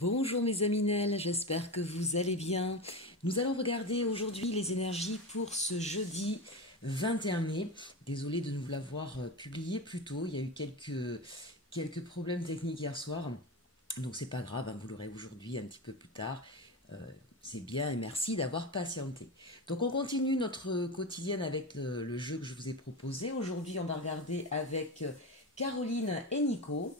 Bonjour mes amis Nel, j'espère que vous allez bien. Nous allons regarder aujourd'hui les énergies pour ce jeudi 21 mai. Désolée de nous l'avoir publié plus tôt, il y a eu quelques problèmes techniques hier soir. Donc c'est pas grave, hein, vous l'aurez aujourd'hui un petit peu plus tard. C'est bien et merci d'avoir patienté. Donc on continue notre quotidienne avec le jeu que je vous ai proposé. Aujourd'hui on va regarder avec Caroline et Nico.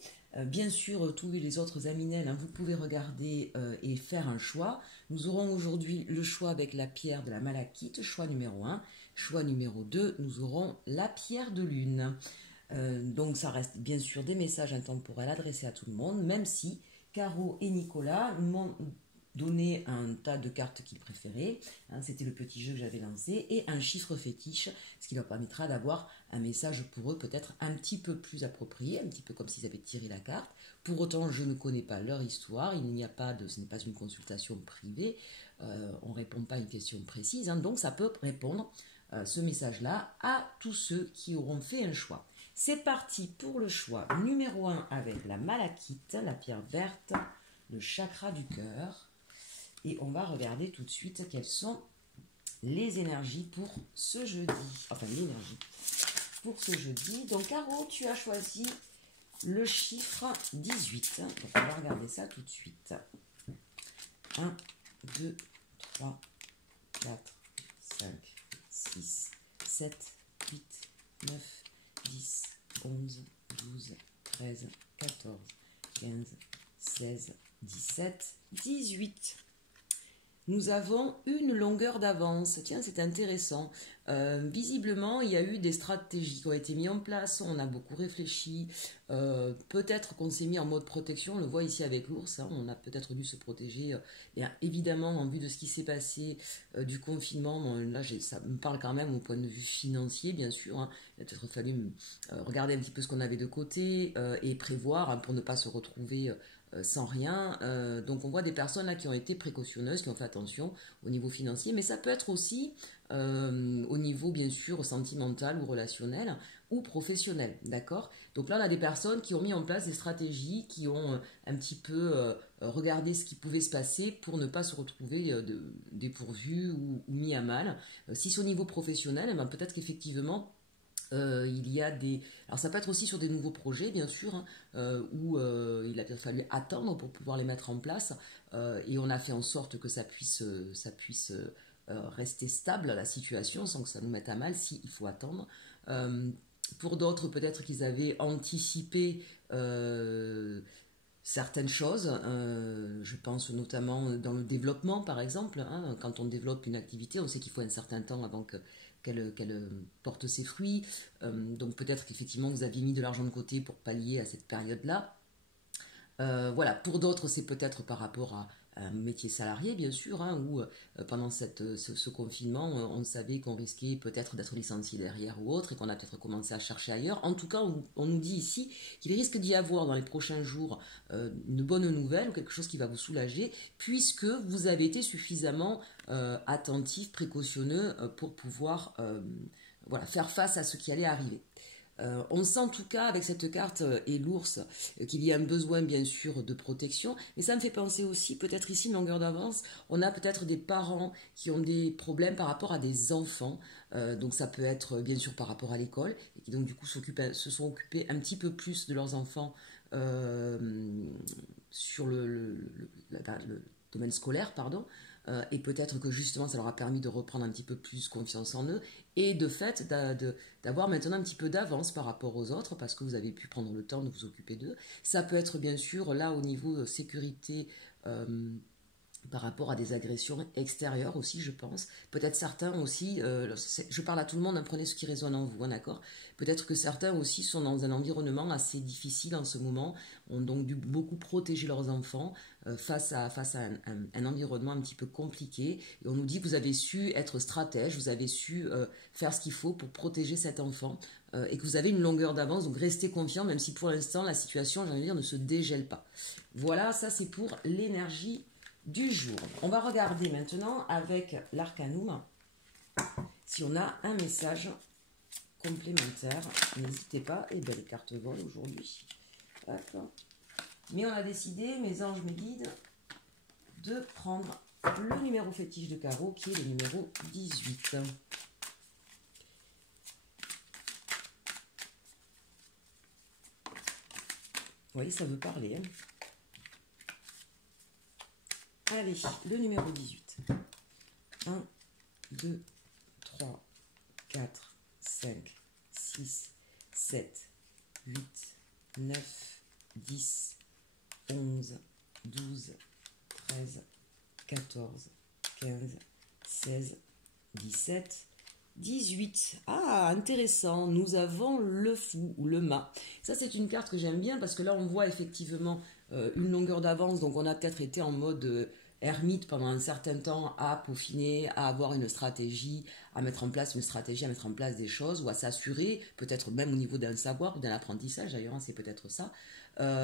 Bien sûr, tous les autres aminels, hein, vous pouvez regarder et faire un choix. Nous aurons aujourd'hui le choix avec la pierre de la malachite, choix numéro 1. Choix numéro 2, nous aurons la pierre de lune. Donc ça reste bien sûr des messages intemporels adressés à tout le monde, même si Caro et Nicolas m'ont donné un tas de cartes qu'ils préféraient, hein, c'était le petit jeu que j'avais lancé, et un chiffre fétiche, ce qui leur permettra d'avoir un message pour eux peut-être un petit peu plus approprié, un petit peu comme s'ils avaient tiré la carte. Pour autant, je ne connais pas leur histoire, ce n'est pas une consultation privée, on ne répond pas à une question précise, hein, donc ça peut répondre, ce message-là, à tous ceux qui auront fait un choix. C'est parti pour le choix numéro 1 avec la malachite, la pierre verte, le chakra du cœur. Et on va regarder tout de suite quelles sont les énergies pour ce jeudi. Enfin, l'énergie pour ce jeudi. Donc, Caro, tu as choisi le chiffre 18. Donc, on va regarder ça tout de suite. 1, 2, 3, 4, 5, 6, 7, 8, 9, 10, 11, 12, 13, 14, 15, 16, 17, 18. Nous avons une longueur d'avance. Tiens, c'est intéressant. Visiblement, il y a eu des stratégies qui ont été mises en place. On a beaucoup réfléchi. Peut-être qu'on s'est mis en mode protection. On le voit ici avec l'ours. Hein, on a peut-être dû se protéger. Et évidemment, en vue de ce qui s'est passé du confinement, bon, là, ça me parle quand même au point de vue financier, bien sûr. Hein. Il a peut-être fallu regarder un petit peu ce qu'on avait de côté et prévoir hein, pour ne pas se retrouver sans rien. Donc on voit des personnes là qui ont été précautionneuses, qui ont fait attention au niveau financier, mais ça peut être aussi au niveau bien sûr sentimental ou relationnel ou professionnel, d'accord? Donc là on a des personnes qui ont mis en place des stratégies, qui ont un petit peu regardé ce qui pouvait se passer pour ne pas se retrouver dépourvues ou mis à mal. Si c'est au niveau professionnel, eh ben, peut-être qu'effectivement il y a des... Alors ça peut être aussi sur des nouveaux projets, bien sûr, hein, où il a peut-être fallu attendre pour pouvoir les mettre en place, et on a fait en sorte que ça puisse rester stable, la situation, sans que ça nous mette à mal, s'il faut attendre. Pour d'autres, peut-être qu'ils avaient anticipé certaines choses, je pense notamment dans le développement par exemple, hein, quand on développe une activité, on sait qu'il faut un certain temps avant qu'elle porte ses fruits, donc peut-être qu'effectivement vous aviez mis de l'argent de côté pour pallier à cette période-là. Voilà, pour d'autres c'est peut-être par rapport à un métier salarié bien sûr, hein, où pendant ce confinement on savait qu'on risquait peut-être d'être licencié derrière ou autre et qu'on a peut-être commencé à chercher ailleurs. En tout cas on nous dit ici qu'il risque d'y avoir dans les prochains jours une bonne nouvelle ou quelque chose qui va vous soulager puisque vous avez été suffisamment attentif, précautionneux pour pouvoir voilà, faire face à ce qui allait arriver. On sent en tout cas avec cette carte et l'ours qu'il y a un besoin bien sûr de protection, mais ça me fait penser aussi peut-être ici une longueur d'avance, on a peut-être des parents qui ont des problèmes par rapport à des enfants, donc ça peut être bien sûr par rapport à l'école, et qui donc du coup se sont occupés un petit peu plus de leurs enfants sur le domaine scolaire, pardon. Et peut-être que justement ça leur a permis de reprendre un petit peu plus confiance en eux et de fait d'avoir maintenant un petit peu d'avance par rapport aux autres parce que vous avez pu prendre le temps de vous occuper d'eux. Ça peut être bien sûr là au niveau sécurité par rapport à des agressions extérieures aussi, je pense. Peut-être certains aussi, je parle à tout le monde, hein, prenez ce qui résonne en vous, hein, d'accord? Peut-être que certains aussi sont dans un environnement assez difficile en ce moment, ont donc dû beaucoup protéger leurs enfants face à un environnement un petit peu compliqué. Et on nous dit que vous avez su être stratège, vous avez su faire ce qu'il faut pour protéger cet enfant et que vous avez une longueur d'avance, donc restez confiant, même si pour l'instant la situation, j'ai envie de dire, ne se dégèle pas. Voilà, ça c'est pour l'énergie du jour. On va regarder maintenant avec l'arcanum si on a un message complémentaire. N'hésitez pas. Et bien les cartes volent aujourd'hui. D'accord. Mais on a décidé, mes anges, mes guides, de prendre le numéro fétiche de Caro, qui est le numéro 18. Vous voyez, ça veut parler. Hein. Allez, le numéro 18. 1, 2, 3, 4, 5, 6, 7, 8, 9, 10, 11, 12, 13, 14, 15, 16, 17, 18. Ah, intéressant. Nous avons le fou ou le mât. Ça, c'est une carte que j'aime bien parce que là, on voit effectivement une longueur d'avance. Donc, on a peut-être été en mode ermite pendant un certain temps à peaufiner, à avoir une stratégie, à mettre en place une stratégie, à mettre en place des choses ou à s'assurer, peut-être même au niveau d'un savoir ou d'un apprentissage d'ailleurs, hein, c'est peut-être ça.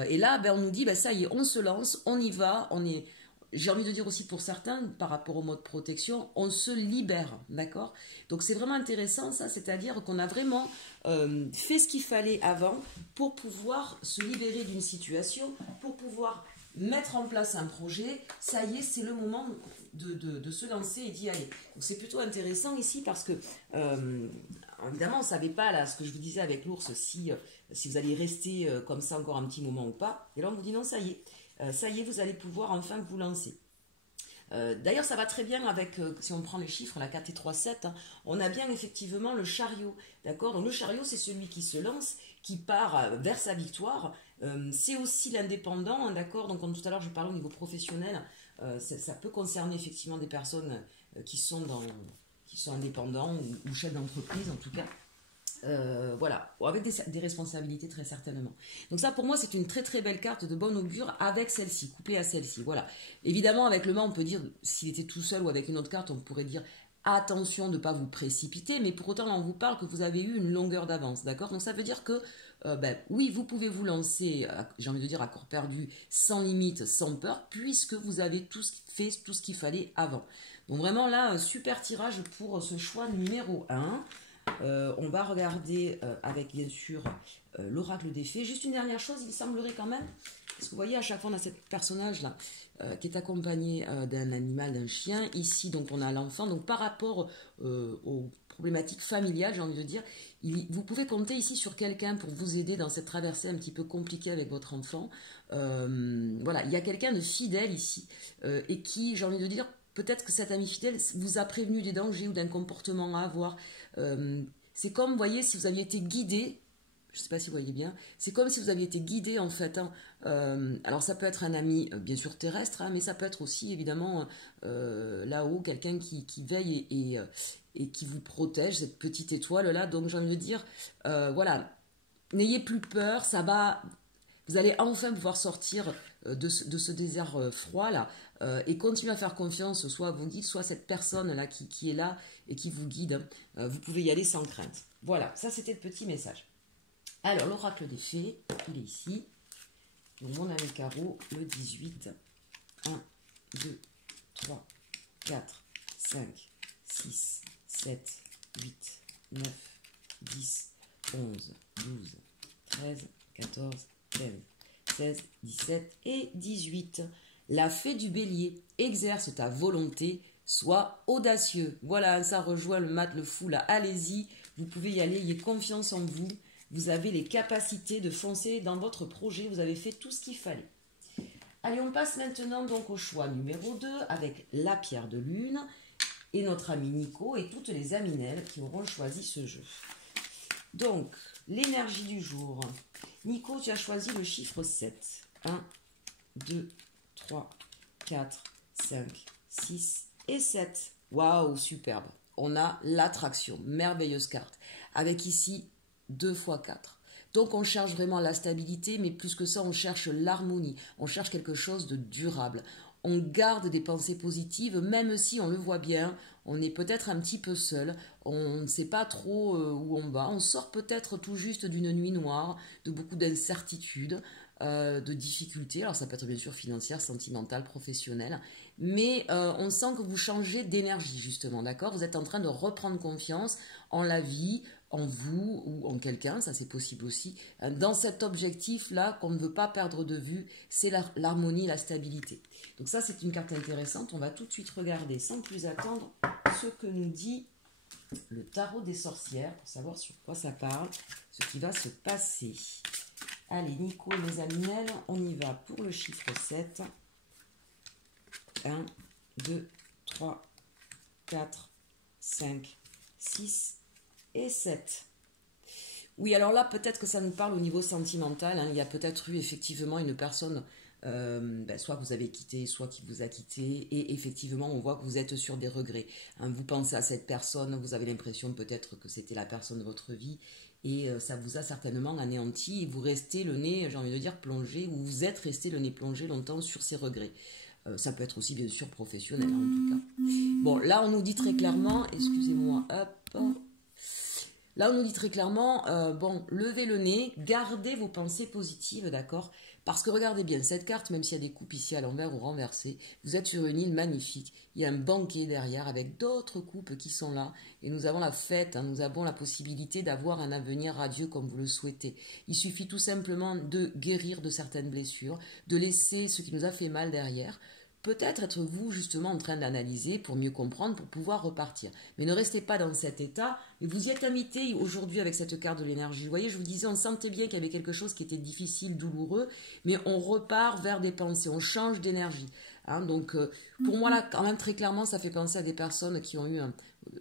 Et là, ben, on nous dit, ben, ça y est, on se lance, on y va, on est... J'ai envie de dire aussi pour certains, par rapport au mode protection, on se libère, d'accord? Donc c'est vraiment intéressant ça, c'est-à-dire qu'on a vraiment fait ce qu'il fallait avant pour pouvoir se libérer d'une situation, pour pouvoir mettre en place un projet. Ça y est, c'est le moment de se lancer et d'y aller. Donc c'est plutôt intéressant ici parce que, évidemment, on ne savait pas, là, ce que je vous disais avec l'ours, si vous allez rester comme ça encore un petit moment ou pas. Et là, on vous dit non, ça y est. Ça y est, vous allez pouvoir enfin vous lancer. D'ailleurs, ça va très bien avec, si on prend les chiffres, la 4 et 3, 7, hein, on a bien effectivement le chariot. D'accord? Donc le chariot, c'est celui qui se lance, qui part vers sa victoire. C'est aussi l'indépendant, hein, d'accord? Donc comme tout à l'heure, je parlais au niveau professionnel, ça peut concerner effectivement des personnes qui sont indépendants ou chefs d'entreprise en tout cas. Voilà, avec des responsabilités très certainement. Donc ça pour moi c'est une très très belle carte de bon augure avec celle-ci, couplée à celle-ci. Voilà. Évidemment avec le mât on peut dire, s'il était tout seul ou avec une autre carte on pourrait dire attention de ne pas vous précipiter, mais pour autant on vous parle que vous avez eu une longueur d'avance, d'accord? Donc ça veut dire que oui vous pouvez vous lancer, j'ai envie de dire à corps perdu, sans limite, sans peur, puisque vous avez fait tout ce qu'il fallait avant. Donc vraiment là, super tirage pour ce choix numéro 1. On va regarder avec bien sûr l'oracle des fées. Juste une dernière chose, il semblerait quand même, parce que vous voyez à chaque fois on a ce personnage là qui est accompagné d'un animal, d'un chien. Ici donc on a l'enfant. Donc par rapport aux problématiques familiales, j'ai envie de dire, vous pouvez compter ici sur quelqu'un pour vous aider dans cette traversée un petit peu compliquée avec votre enfant. Voilà, il y a quelqu'un de fidèle ici et qui, j'ai envie de dire, peut-être que cet ami fidèle vous a prévenu des dangers ou d'un comportement à avoir. C'est comme, vous voyez, si vous aviez été guidé, je ne sais pas si vous voyez bien, c'est comme si vous aviez été guidé en fait. Hein, alors ça peut être un ami, bien sûr terrestre, hein, mais ça peut être aussi évidemment là-haut, quelqu'un qui veille et qui vous protège, cette petite étoile là. Donc j'ai envie de dire, voilà, n'ayez plus peur, ça va. Vous allez enfin pouvoir sortir de ce désert froid là et continuer à faire confiance soit à vos guides, soit à cette personne là qui est là et qui vous guide. Vous pouvez y aller sans crainte. Voilà, ça c'était le petit message. Alors l'oracle des fées, il est ici. Donc mon ami Caro, le 18. 1, 2, 3, 4, 5, 6, 7, 8, 9, 10, 11, 12, 13, 14, 15, 16, 17 et 18. La fée du bélier, exerce ta volonté, sois audacieux. Voilà, ça rejoint le mat, le fou là. Allez-y, vous pouvez y aller, ayez confiance en vous. Vous avez les capacités de foncer dans votre projet, vous avez fait tout ce qu'il fallait. Allez, on passe maintenant donc au choix numéro 2 avec la pierre de lune et notre ami Nico et toutes les aminelles qui auront choisi ce jeu. Donc, l'énergie du jour. Nico, tu as choisi le chiffre 7. 1, 2, 3, 4, 5, 6 et 7. Waouh, superbe. On a l'attraction, merveilleuse carte. Avec ici 2 x 4. Donc on cherche vraiment la stabilité, mais plus que ça, on cherche l'harmonie. On cherche quelque chose de durable. On garde des pensées positives, même si on le voit bien, on est peut-être un petit peu seul, on ne sait pas trop où on va, on sort peut-être tout juste d'une nuit noire, de beaucoup d'incertitudes, de difficultés, alors ça peut être bien sûr financière, sentimentale, professionnelle, mais on sent que vous changez d'énergie justement, d'accord? Vous êtes en train de reprendre confiance en la vie, en vous ou en quelqu'un, ça c'est possible aussi, dans cet objectif-là qu'on ne veut pas perdre de vue, c'est l'harmonie, la stabilité. Donc ça c'est une carte intéressante, on va tout de suite regarder sans plus attendre ce que nous dit le tarot des sorcières, pour savoir sur quoi ça parle, ce qui va se passer. Allez Nico et mes aminelles, on y va pour le chiffre 7. 1, 2, 3, 4, 5, 6 et 7. Oui, alors là, peut-être que ça nous parle au niveau sentimental. Il y a peut-être eu effectivement une personne, soit que vous avez quitté, soit qui vous a quitté. Et effectivement, on voit que vous êtes sur des regrets. Vous pensez à cette personne, vous avez l'impression peut-être que c'était la personne de votre vie. Et ça vous a certainement anéanti. Et vous restez le nez, j'ai envie de dire, plongé. Ou vous êtes resté le nez plongé longtemps sur ces regrets. Ça peut être aussi bien sûr professionnel en tout cas. Bon, là on nous dit très clairement, excusez-moi, hop. Là on nous dit très clairement, levez le nez, gardez vos pensées positives, d'accord? Parce que regardez bien, cette carte, même s'il y a des coupes ici à l'envers ou renversées, vous êtes sur une île magnifique. Il y a un banquet derrière avec d'autres coupes qui sont là. Et nous avons la fête, nous avons la possibilité d'avoir un avenir radieux comme vous le souhaitez. Il suffit tout simplement de guérir de certaines blessures, de laisser ce qui nous a fait mal derrière. Peut-être être vous justement en train d'analyser pour mieux comprendre, pour pouvoir repartir. Mais ne restez pas dans cet état. Mais vous y êtes invité aujourd'hui avec cette carte de l'énergie. Vous voyez, je vous disais, on sentait bien qu'il y avait quelque chose qui était difficile, douloureux, mais on repart vers des pensées, on change d'énergie. Donc, pour moi, là, quand même, très clairement, ça fait penser à des personnes qui ont eu,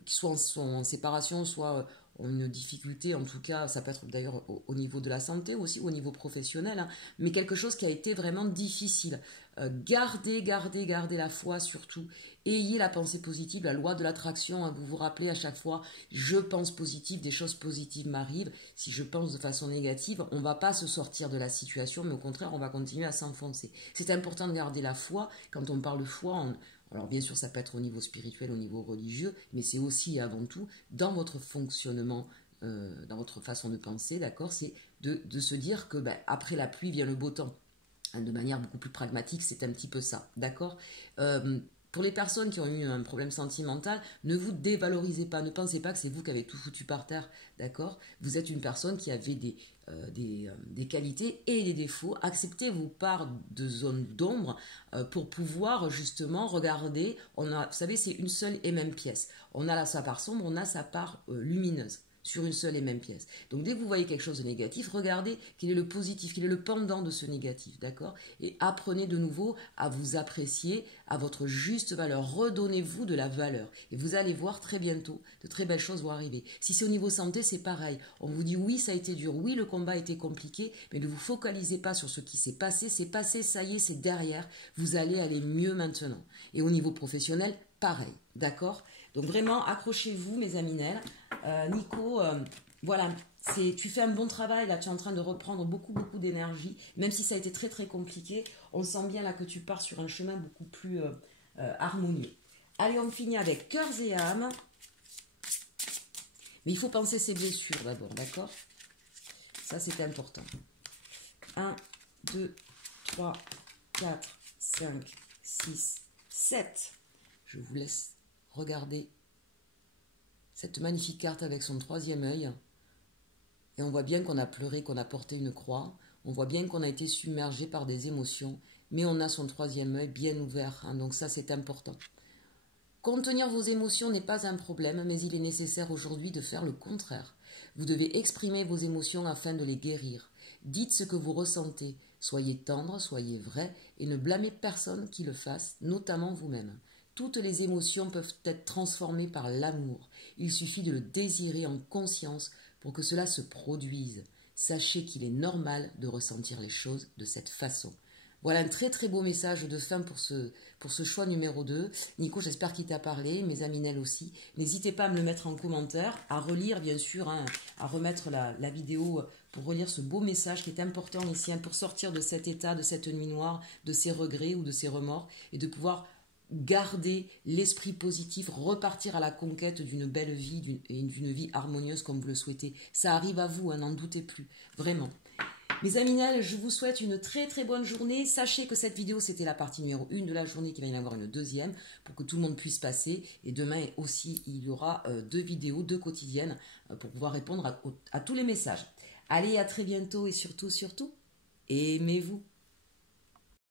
qui soit sont en séparation, soit ont une difficulté, en tout cas, ça peut être d'ailleurs au niveau de la santé ou aussi au niveau professionnel, mais quelque chose qui a été vraiment difficile. Gardez la foi surtout. Ayez la pensée positive, la loi de l'attraction. Vous vous rappelez à chaque fois, je pense positif, des choses positives m'arrivent. Si je pense de façon négative, on ne va pas se sortir de la situation, mais au contraire, on va continuer à s'enfoncer. C'est important de garder la foi. Quand on parle de foi, alors bien sûr, ça peut être au niveau spirituel, au niveau religieux, mais c'est aussi et avant tout dans votre fonctionnement, dans votre façon de penser, d'accord? C'est de se dire que après la pluie vient le beau temps. De manière beaucoup plus pragmatique, c'est un petit peu ça, d'accord? Pour les personnes qui ont eu un problème sentimental, ne vous dévalorisez pas, ne pensez pas que c'est vous qui avez tout foutu par terre, d'accord? Vous êtes une personne qui avait des qualités et des défauts. Acceptez vos parts de zone d'ombre pour pouvoir justement regarder. Vous savez, c'est une seule et même pièce. On a sa part sombre, on a sa part lumineuse sur une seule et même pièce. Donc dès que vous voyez quelque chose de négatif, regardez quel est le positif, quel est le pendant de ce négatif, d'accord? Et apprenez de nouveau à vous apprécier à votre juste valeur. Redonnez-vous de la valeur. Et vous allez voir très bientôt, de très belles choses vont arriver. Si c'est au niveau santé, c'est pareil. On vous dit oui, ça a été dur, oui, le combat a été compliqué, mais ne vous focalisez pas sur ce qui s'est passé, ça y est, c'est derrière. Vous allez aller mieux maintenant. Et au niveau professionnel, pareil, d'accord? Donc vraiment, accrochez-vous, mes aminelles. Nico, voilà, tu fais un bon travail, là, tu es en train de reprendre beaucoup d'énergie, même si ça a été très très compliqué, on sent bien là que tu pars sur un chemin beaucoup plus harmonieux. Allez, on finit avec cœurs et âmes, mais il faut penser ses blessures d'abord, d'accord? Ça c'est important. 1, 2, 3, 4, 5, 6, 7. Je vous laisse regarder cette magnifique carte avec son troisième œil. Et on voit bien qu'on a pleuré, qu'on a porté une croix. On voit bien qu'on a été submergé par des émotions. Mais on a son troisième œil bien ouvert. Donc ça, c'est important. Contenir vos émotions n'est pas un problème, mais il est nécessaire aujourd'hui de faire le contraire. Vous devez exprimer vos émotions afin de les guérir. Dites ce que vous ressentez. Soyez tendre, soyez vrai et ne blâmez personne qui le fasse, notamment vous-même. Toutes les émotions peuvent être transformées par l'amour. Il suffit de le désirer en conscience pour que cela se produise. Sachez qu'il est normal de ressentir les choses de cette façon. Voilà un très très beau message de fin pour ce choix numéro 2. Nico, j'espère qu'il t'a parlé, mes aminelles aussi. N'hésitez pas à me le mettre en commentaire, à relire bien sûr, à remettre la vidéo pour relire ce beau message qui est important ici, pour sortir de cet état, de cette nuit noire, de ces regrets ou de ces remords et de pouvoir garder l'esprit positif, repartir à la conquête d'une belle vie et d'une vie harmonieuse comme vous le souhaitez. Ça arrive à vous, n'en doutez plus, vraiment. Mes Aminelles, je vous souhaite une très très bonne journée. Sachez que cette vidéo, c'était la partie numéro 1 de la journée, qu'il va y en avoir une deuxième pour que tout le monde puisse passer. Et demain aussi, il y aura 2 vidéos, 2 quotidiennes pour pouvoir répondre à tous les messages. Allez, à très bientôt et surtout, aimez-vous.